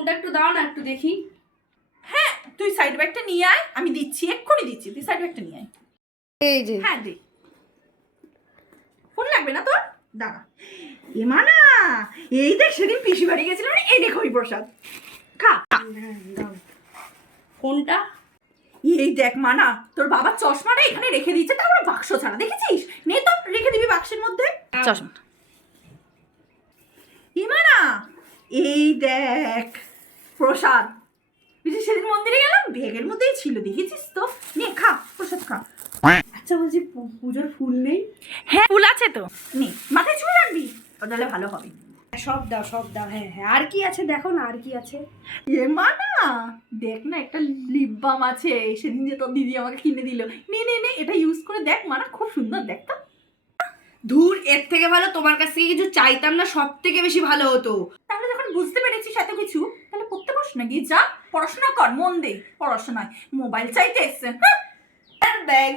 ফোনটা একটু দাও না, একটু দেখি। হ্যাঁ তুই সাইড ব্যাগটা নিয়ে আয়, আমি দিচ্ছি, এক্ষুনি দিচ্ছি, তুই সাইড ব্যাগটা নিয়ে আয়। এই যে। হ্যাঁ দে। ফোন লাগবে না তোর? দাঁড়া। এ মানা, এই দেখ সেদিন পিসি বাড়ি গেছিলাম, এই দেখো ওই প্রসাদ, খা। হ্যাঁ দাও ফোনটা। এই দেখ মানা, তোর বাবার চশমাটা এখানে রেখে দিয়েছে, তারপরে বাক্স ছাড়া, দেখেছিস? নে তো, রেখে দিবি বাক্সের মধ্যে চশমা। এ মানা, এই দেখ প্রসাদ, বুঝলি সেদিন মন্দিরে গেলাম, ব্যাগের মধ্যেই ছিল, দেখেছিস তো? নে খা, প্রসাদ খা। আচ্ছা বলছি পুজোর ফুল নেই? হ্যাঁ ফুল আছে তো, নে মাথায় চুল রাখবি, তাহলে ভালো হবে। সব দাও সব দাও। হ্যাঁ হ্যাঁ, আর কি আছে দেখো না, আর কি আছে? এ মানা, দেখ না একটা লিপ বাম আছে, সেদিন যে তোর দিদি আমাকে কিনে দিল, নে নে নে, এটা ইউজ করে দেখ মানা, খুব সুন্দর দেখ তো। ধুর, এর থেকে ভালো তোমার কাছ থেকে কিছু চাইতাম না, সব থেকে বেশি ভালো হতো। তাহলে যখন বুঝতে পেরেছিস এত কিছু, তাহলে পড়তে বস না, গিয়ে যা পড়াশোনা কর, মন দে পড়াশোনায়, মোবাইল চাইতে এসছে। ব্যাং।